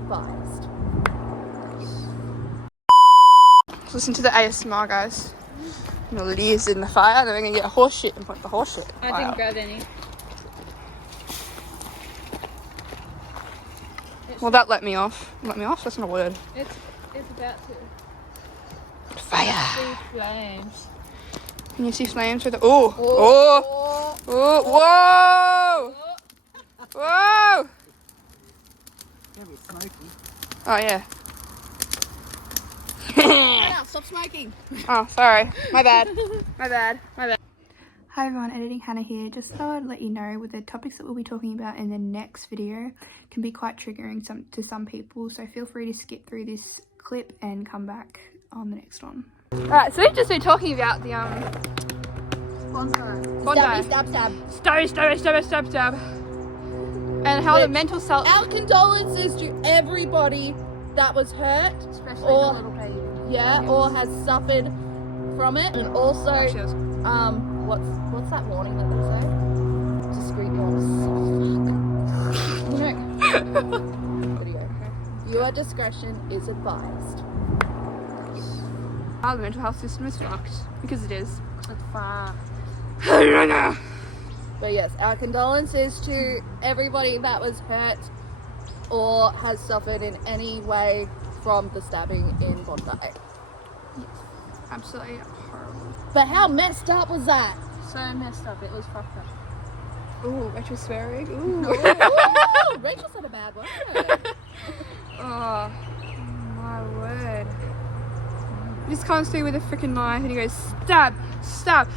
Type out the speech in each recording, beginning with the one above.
advised. Let's listen to the ASMR, guys. The leaves in the fire, then we're gonna get horse shit and put the horse shit. I didn't grab any. Well, that let me off. Let me off? That's not a word. It's about to Fire. see flames. Can you see flames through the... Oh! Oh! Oh! Whoa! Whoa! Oh, yeah. Now, stop smoking. Oh, sorry. My bad. My bad. My bad. Hi everyone, Editing Hannah here. Just thought I'd let you know with the topics that we'll be talking about in the next video can be quite triggering to some people, so feel free to skip through this clip and come back on the next one. Alright, so we've just been talking about the Bondi. Stab. And how the mental self... Our condolences to everybody that was hurt, Especially or the little baby. yeah, or has suffered from it, and also Actually, that was- what's that warning that they say? Discreet video. Viewer discretion is advised. Our mental health system is fucked, because it is. It's far. But yes, our condolences to everybody that was hurt or has suffered in any way from the stabbing in Bondi. Absolutely horrible. But how messed up was that? So messed up. It was fucked up. Ooh, Rachel swearing. Ooh. Ooh, Rachel said a bad word. Oh, my word. He just comes through with a freaking knife and he goes, stab.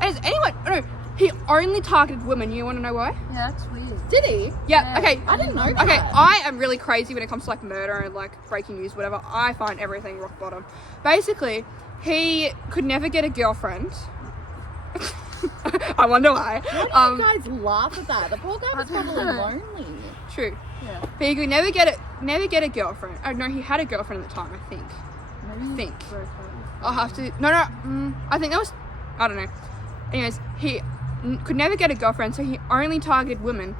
And is anyone... No, he only targeted women. You want to know why? Yeah, that's weird. Did he? Yeah, okay. I didn't know that. Okay, I am really crazy when it comes to like murder and like breaking news, whatever. I find everything rock bottom. Basically, he could never get a girlfriend. I wonder why. Why do you guys laugh at that? The poor guy was probably lonely. True. Yeah. But he could never get a girlfriend. Oh no, he had a girlfriend at the time, I think. Maybe. I'll have to... No, I think that was... I don't know. Anyways, he could never get a girlfriend, so he only targeted women.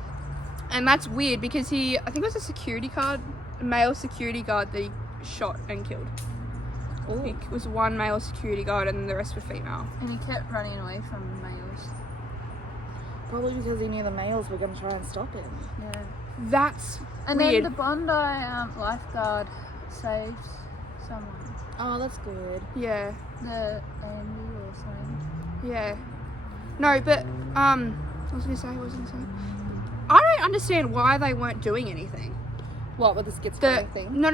And that's weird because I think it was a male security guard that he shot and killed. Ooh. It was one male security guard and the rest were female. And he kept running away from the males. Probably because he knew the males were going to try and stop him. Yeah. That's And weird. then the Bondi lifeguard saved someone. Oh, that's good. Yeah. The Andy or something. Yeah. No, but, what was I gonna say? I don't understand why they weren't doing anything. What, with the schizophrenic thing? No,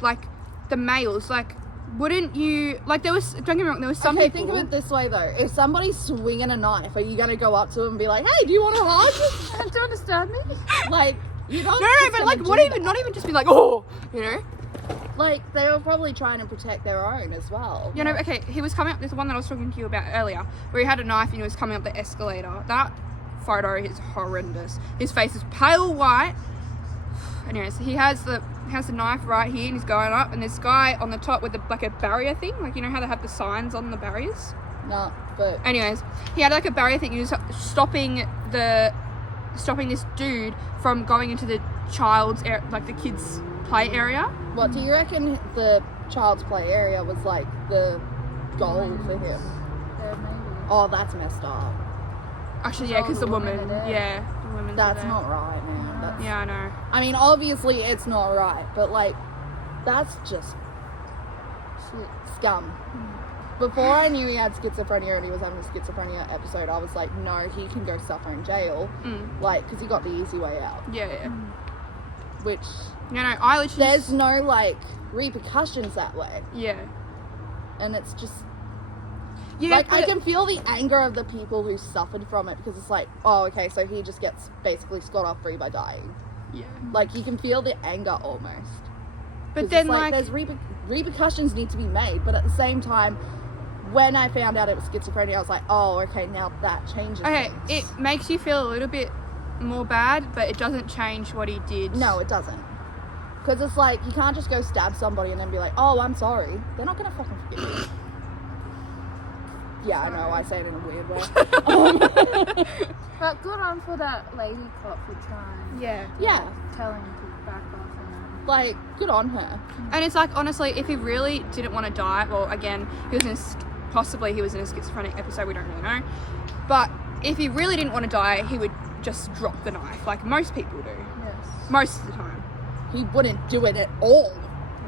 like, the males, like, wouldn't you, like, don't get me wrong, there was some Okay, people... think of it this way though. If somebody's swinging a knife, are you going to go up to him and be like, hey, do you want to hug? Do you understand me? Like, you don't... No, but like, not even just be like, oh, you know? Like, they were probably trying to protect their own as well. You know, okay, he was coming up, there's the one that I was talking to you about earlier, where he had a knife and he was coming up the escalator. That photo is horrendous. His face is pale white. Anyways, he has the knife right here and he's going up, and this guy on the top with like a barrier thing, like, you know how they have the signs on the barriers? No, but... Anyways, he had like a barrier thing. He was stopping this dude from going into the like the kids' play area. What, do you reckon the child's play area was like the goal for him? Yeah, maybe. Oh, that's messed up. Actually, yeah, because the woman, women are there. yeah, the women. That's not right, man. That's... Yeah, I know. I mean, obviously it's not right, but like, that's just Shit. scum. Before I knew he had schizophrenia and he was having a schizophrenia episode, I was like, no, he can go suffer in jail. Like, because he got the easy way out. Yeah. Which, You know, I literally... there's no, like, repercussions that way. Yeah. And it's just... Yeah, like, I can feel the anger of the people who suffered from it, because it's like, oh, okay, so he just gets basically scot-off-free by dying. Yeah. Like, you can feel the anger almost. But then, it's like... there's repercussions need to be made, but at the same time, when I found out it was schizophrenia, I was like, oh, okay, now that changes Okay, things. it makes you feel a little bit more bad, but it doesn't change what he did. No, it doesn't. Because it's like, you can't just go stab somebody and then be like, oh, I'm sorry. They're not going to fucking forgive you. Yeah, sorry. I know, I say it in a weird way. But good on for that lady cop for trying. Yeah. Yeah. Telling him to back off and Like, good on her. And it's like, honestly, if he really didn't want to die, well, again, he was in a schizophrenic episode, we don't really know. But if he really didn't want to die, he would just drop the knife, like most people do. Yes. Most of the time. He wouldn't do it at all.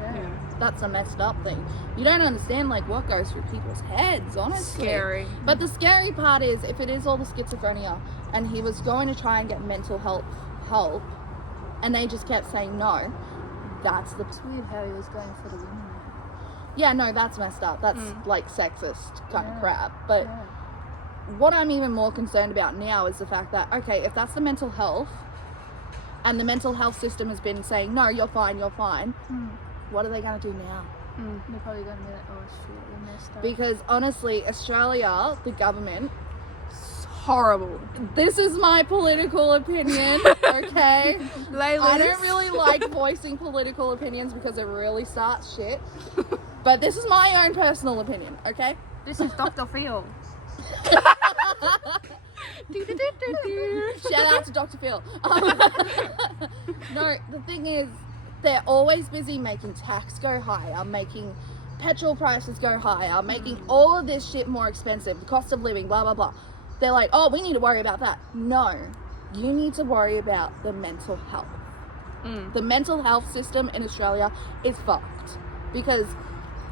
Yeah. That's a messed up thing. You don't understand, like, what goes through people's heads, honestly. Scary. But the scary part is, if it is all the schizophrenia, and he was going to try and get mental health help, and they just kept saying no, that's the... It's weird how he was going for the women. Yeah, no, that's messed up. That's, like, sexist kind of crap. But Yeah. what I'm even more concerned about now is the fact that, okay, if that's the mental health, and the mental health system has been saying, no, you're fine, what are they going to do now? They're probably going to be like, oh shit, we messed up. Because honestly, Australia, the government, Horrible. this is my political opinion, okay? I don't really like voicing political opinions because it really starts shit. But this is my own personal opinion, okay? This is Dr. Phil. Shout out to Dr. Phil. No, the thing is, they're always busy making tax go higher, making petrol prices go higher, making all of this shit more expensive, the cost of living, blah, blah, blah. They're like, oh, we need to worry about that. No, you need to worry about the mental health. The mental health system in Australia is fucked. Because,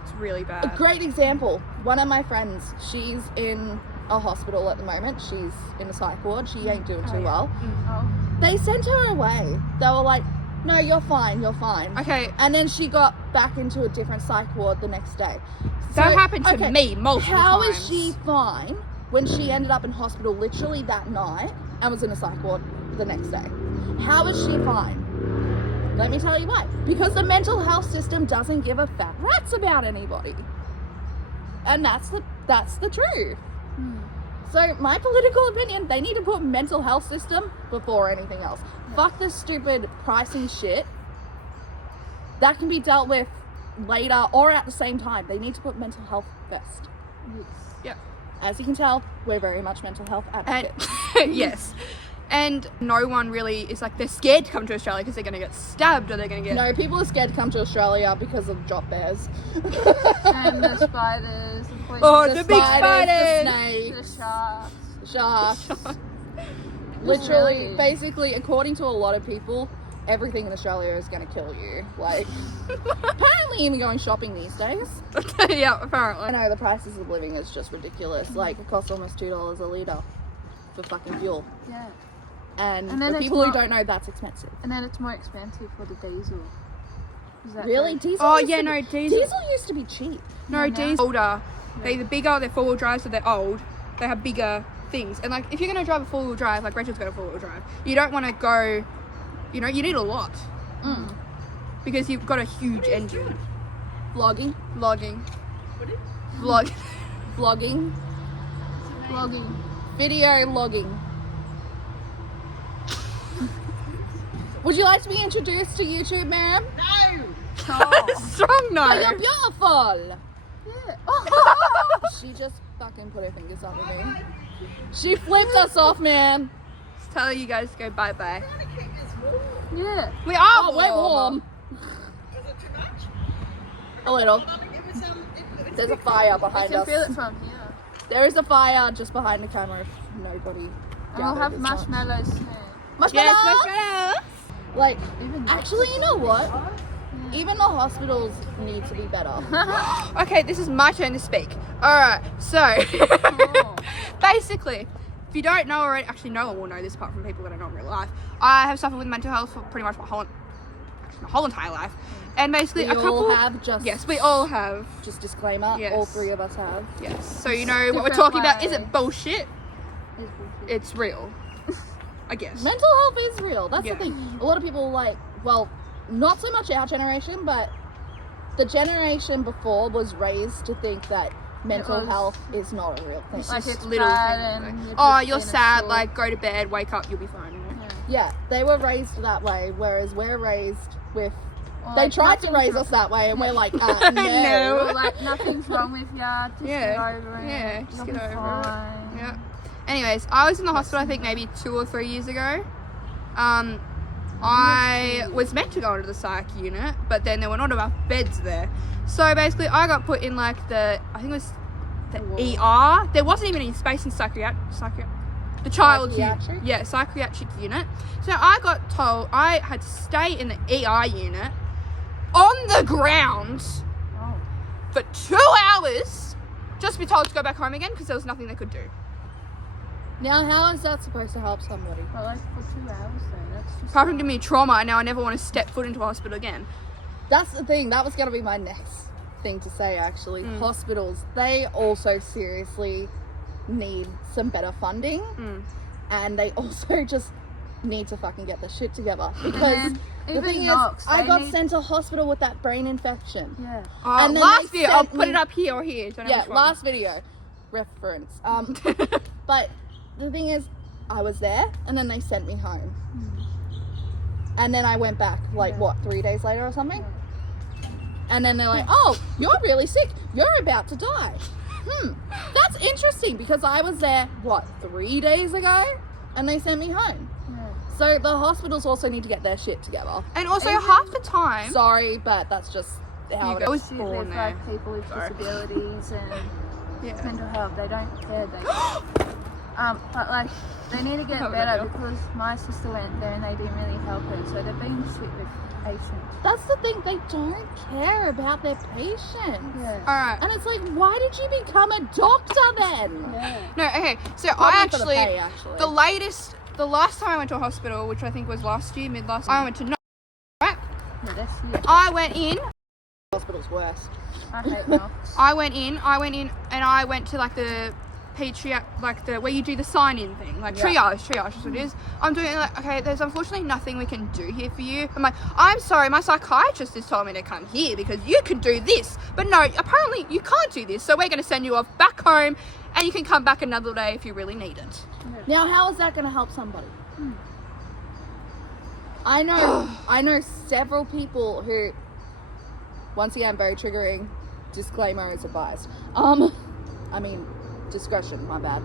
It's really bad. a great example, one of my friends, she's in a hospital at the moment. She's in a psych ward. She ain't doing too well. Oh. They sent her away. They were like, no, you're fine. Okay, And then she got back into a different psych ward the next day. that happened to me multiple How times. is she fine when she ended up in hospital literally that night and was in a psych ward the next day? How is she fine? Let me tell you why. Because the mental health system doesn't give a fat rat's about anybody. And that's the truth. So my political opinion, they need to put mental health system before anything else. Fuck this stupid pricing shit. That can be dealt with later or at the same time. They need to put mental health first. Yes. Yep. As you can tell, we're very much mental health advocates. Yes. And no one really is like, they're scared to come to Australia because they're going to get stabbed or they're going to get... No, people are scared to come to Australia because of drop bears. And the spiders, the poison, Oh, The the big spiders! The snakes, the sharks. the sharks. Really? Literally, basically, according to a lot of people, everything in Australia is going to kill you. Like, apparently even going shopping these days. Yeah, I apparently. know the prices of living is just ridiculous. Like, it costs almost $2 a litre for fucking fuel. Yeah. And And then for it's people who not- don't know, that's expensive. And then it's more expensive for the diesel. Is that Really? right? Diesel? Oh, used yeah, to no, be, diesel. Diesel used to be cheap. No, No, D's older. They're either bigger, they're four-wheel drive, so they're old. They have bigger things. And, like, if you're going to drive a four-wheel drive, like Rachel's got a four-wheel drive, you don't want to go, you know, you need a lot. Because you've got a huge engine. Vlogging. Vlogging. Vlogging. Vlogging. Video logging. Would you like to be introduced to YouTube, ma'am? Strong no. Oh, you're beautiful. Yeah. She just fucking put her fingers up at me. She flipped us off, man. Just telling you guys to go bye-bye. Yeah. We are Oh, we're warm. A little. There's a fire I behind can feel us. it from here. There is a fire just behind the camera if nobody And we'll gathered have as much. marshmallows soon. Marshmallow? Yes, marshmallow. Like, Even actually, you know what? Even the hospitals need to be better. Okay, this is my turn to speak. Alright, so Oh. basically, if you don't know already, actually no one will know this apart from people that I know in real life. I have suffered with mental health for pretty much my whole entire life. And basically We a couple all have just... Yes, we all have. Just disclaimer, Yes. all three of us have. Yes. So you know what we're Different talking about way. isn't bullshit. It's bullshit. It's real. I guess. Mental health is real. That's Yeah. the thing. A lot of people like, well, not so much our generation, but the generation before was raised to think that mental was- health is not a real thing. Like Just it's little bad things, and like, you're oh, just you're in a sad, short- like go to bed, wake up, you'll be fine. You know? Yeah. Yeah, they were raised that way, whereas we're raised with... Or They like, tried to nothing's raise us that way, and we're like, no. No. Or like nothing's wrong with ya. Just Yeah. get over it. Yeah, just You'll get be over it. fine. Yeah. Anyways, I was in the hospital I think maybe 2 or 3 years ago. I was meant to go into the psych unit, but then there were not enough beds there. So basically, I got put in like I think it was the ER. There wasn't even any space in the child psychiatric unit. So I got told I had to stay in the ER unit on the ground for 2 hours, just to be told to go back home again because there was nothing they could do. Now, how is that supposed to help somebody? Well, like for 2 hours though, that's just... Apart from giving me trauma, and now I never want to step foot into a hospital again. That's the thing. That was going to be my next thing to say, actually. Hospitals, they also seriously need some better funding. And they also just need to fucking get their shit together. Because the thing is, I got sent to hospital with that brain infection. Yeah. And then last they video, I'll sent put me- it up here or here. Don't know which one. last video. Reference. But the thing is, I was there, and then they sent me home. And then I went back, 3 days later or something? And then they're like, oh, you're really sick. You're about to die. That's interesting, because I was there, 3 days ago? And they sent me home. Yeah. So the hospitals also need to get their shit together. And also, half the time... Sorry, but that's just how it is. With like people with disabilities and mental health, they don't care. But like they need to get better, because my sister went there and they didn't really help her, so they're being shit with patients. That's the thing, they don't care about their patients. Yeah. Alright. And it's like, why did you become a doctor then? Yeah. No, okay. So Probably for the pay, actually. the last time I went to a hospital, which I think was last year, mid-last year, I went to right? Yeah, that's it. I went in. Hospital's worse. I hate knocks. I went in, and I went to like the where you do the sign-in thing, triage is what it is. I'm doing it like, okay, there's unfortunately nothing we can do here for you. I'm like, I'm sorry, my psychiatrist has told me to come here because you can do this, but no, apparently you can't do this, so we're going to send you off back home, and you can come back another day if you really need it. Now, how is that going to help somebody? I know several people who, once again, very triggering, disclaimer is advised. Discretion, my bad.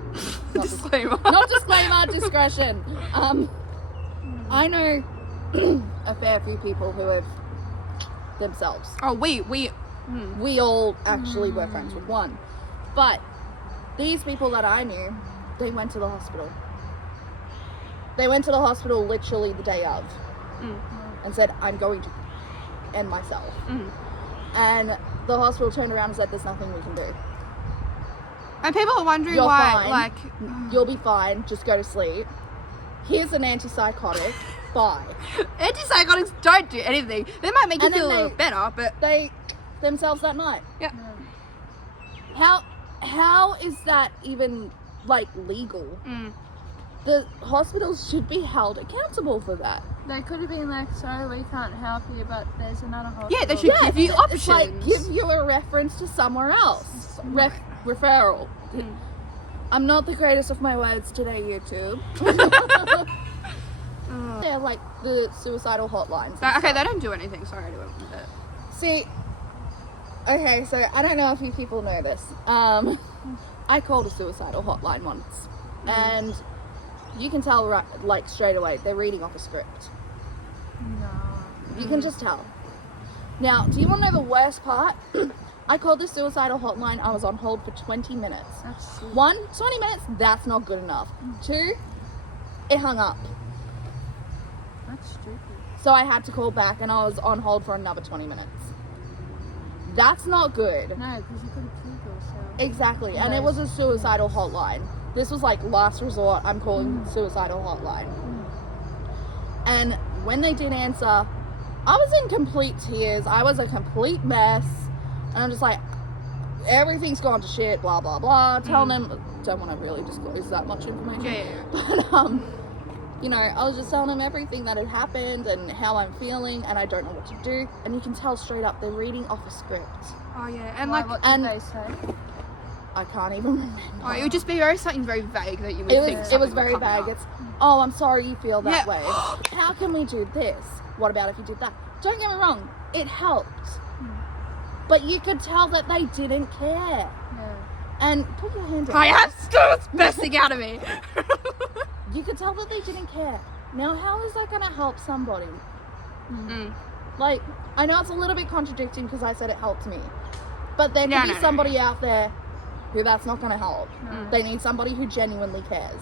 Disclaimer. Not disclaimer, discretion. I know a fair few people who have themselves. Oh, we all actually were friends with one. But these people that I knew, they went to the hospital. They went to the hospital literally the day of and said, I'm going to end myself. And the hospital turned around and said, there's nothing we can do. And people are wondering You're why, fine. You'll be fine, just go to sleep. Here's an antipsychotic, bye. Antipsychotics don't do anything. They might make you And then feel a little better, but... They themselves that night. Yeah. How is that even, legal? The hospitals should be held accountable for that. They could have been like, sorry, we can't help you, but there's another hospital. Yeah, they should give you options. It's like, give you a reference to somewhere else. Referral. I'm not the greatest of my words today, YouTube. They're like the suicidal hotlines. Okay, they don't do anything. Sorry to admit it. See, okay, so I don't know if you people know this. I called a suicidal hotline once, and you can tell straight away they're reading off a script. No. You can just tell. Now, do you want to know the worst part? I called the suicidal hotline. I was on hold for 20 minutes. That's stupid. 20 minutes, that's not good enough. 2, it hung up. That's stupid. So I had to call back, and I was on hold for another 20 minutes. That's not good. No, because you could have killed yourself. Exactly, and it was a suicidal hotline. This was like last resort, I'm calling suicidal hotline. And when they did answer, I was in complete tears. I was a complete mess. And I'm just like, everything's gone to shit, blah, blah, blah. Telling them, don't want to really disclose that much information. Yeah. But, I was just telling them everything that had happened and how I'm feeling, and I don't know what to do. And you can tell straight up, they're reading off a script. Oh, yeah. And, What did they say? I can't even remember. it would just be something very vague that you would think It was something very would come vague. up. It's, oh, I'm sorry you feel that Yeah. way. How can we do this? What about if you did that? Don't get me wrong, it helped. But you could tell that they didn't care. Yeah. And put your hand up. I have still it's bursting out of me. You could tell that they didn't care. Now, how is that going to help somebody? Mm. Like, I know it's a little bit contradicting because I said it helped me. But there could be somebody out there who that's not going to help. They need somebody who genuinely cares.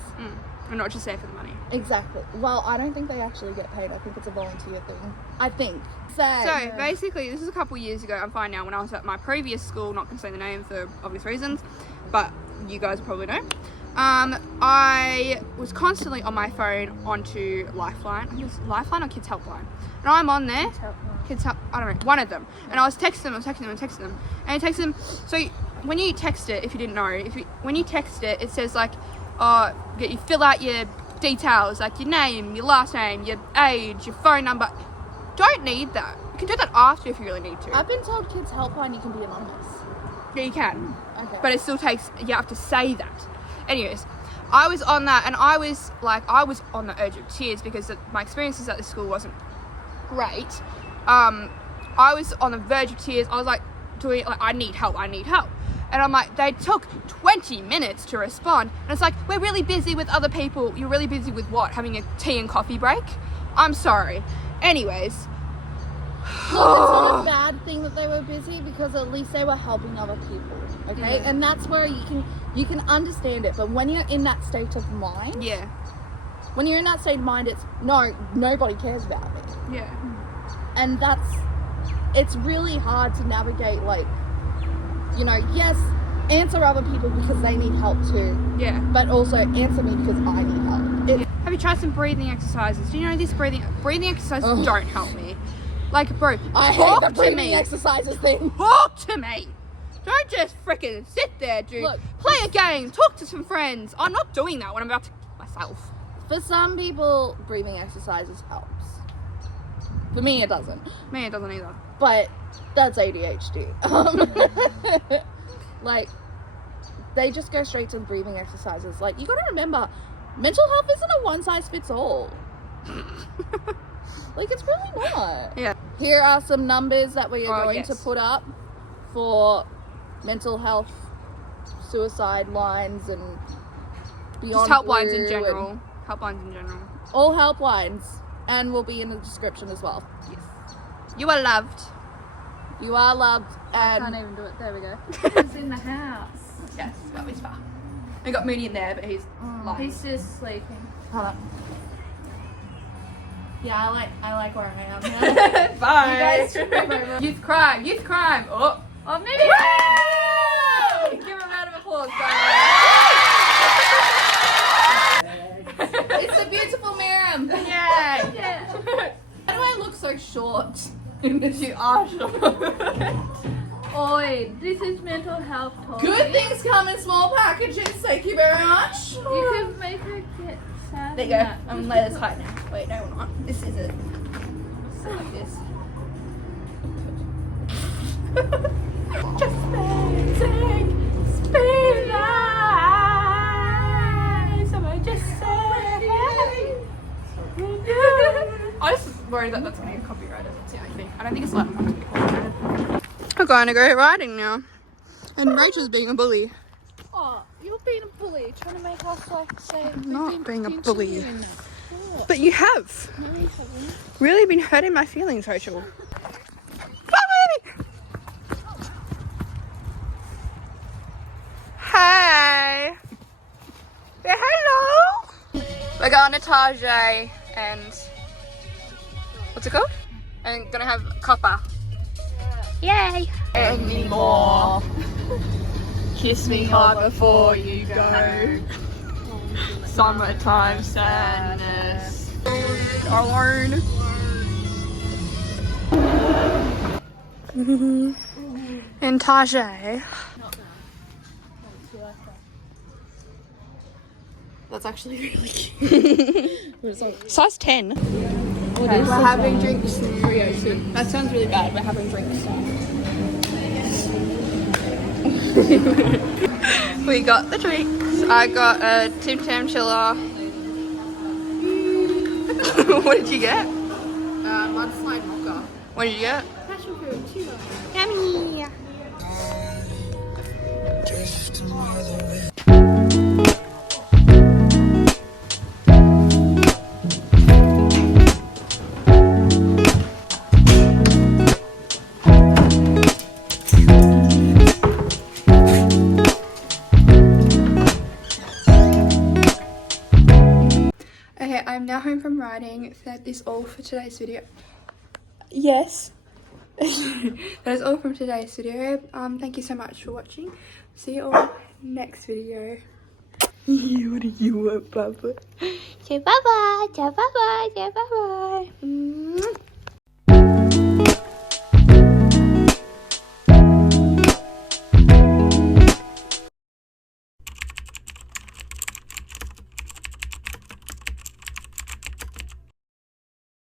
And not just there for the money. Exactly. Well, I don't think they actually get paid. I think it's a volunteer thing. I think. So, basically, this is a couple years ago. I'm fine now. When I was at my previous school, not going to say the name for obvious reasons, but you guys probably know. I was constantly on my phone onto Lifeline. I think it's Lifeline or Kids Helpline. And I'm on there. I don't know, one of them. And I was texting them. And I texted them. So when you text it, if you didn't know, when you text it, it says like, you fill out your details, like your name, your last name, your age, your phone number. Don't need that. You can do that after if you really need to. I've been told Kids Helpline you can be anonymous. Yeah, you can. Okay. But it still takes, you have to say that. Anyways, I was on that, and I was on the edge of tears because my experiences at the school wasn't great. I was on the verge of tears. I was like, I need help. And I'm like, they took 20 minutes to respond. And it's like, we're really busy with other people. You're really busy with what? Having a tea and coffee break? I'm sorry. Anyways. It's not a bad thing that they were busy because at least they were helping other people. Okay? Yeah. And that's where you can understand it. But when you're in that state of mind. Yeah. When you're in that state of mind, it's, no, nobody cares about me. Yeah. And it's really hard to navigate, like, you know, yes, answer other people because they need help too. Yeah. But also answer me because I need help. Have you tried some breathing exercises? Do you know this breathing exercises don't help me? Like, bro, I talk hate the to breathing me. exercises thing. Talk to me. Don't just freaking sit there, dude. Look, play a game, talk to some friends. I'm not doing that when I'm about to myself. For some people, breathing exercises helps. For me, it doesn't. Me, it doesn't either. But that's ADHD. Like, they just go straight to breathing exercises. Like, you gotta remember, mental health isn't a one-size-fits-all. Like, it's really not. Yeah. Here are some numbers that we are going yes. to put up for mental health, suicide lines, and beyond. Just helplines in general. Helplines in general. All helplines. And will be in the description as well. Yes. You are loved. You are loved. I And can't even do it. There we go. He's in the house. Yes, well, he's far. We got Moody in there, but he's lying. He's just sleeping. hold on. Yeah, I like where I am now. Bye. You guys should come over. Youth crime. Oh, Moody! Give him a round of applause, guys. It's a beautiful Miriam. Yay. Yeah. Why do I look so short? You are short. Oi, this is mental health talk. Good things come in small packages. Thank you very much. You can make her get sad. There you go. I'm gonna let us hide now. Wait, no, we're not. This is it. Like this. Just spin eyes. Someone just say. I just worry that that's gonna get copyrighted. That's the only thing. I don't think it's allowed to be copyrighted. We're going to go riding now. And Rachel's being a bully. Oh, you're being a bully, trying to make us like say. I'm not being a bully. But you have. No, you haven't. Really been hurting my feelings, Rachel. Hey. Say hello. We're going to Tajay and what's it called? And gonna have copper. Yay. Anymore. Kiss me hard before you go. Summertime sadness. Alone. And Tajay. That's actually really cute. Size 10. We're having drinks. That sounds really bad. We're having drinks. We got the drinks. I got a Tim Tam chiller. What did you get? Mudslide mocha. What did you get? Passion fruit chiller. Yummy. home from riding. That is all for today's video. Yes. That is all from today's video. Thank you so much for watching. See you all next video. What do you want, Papa? Say bye-bye. Say bye-bye. Say bye-bye.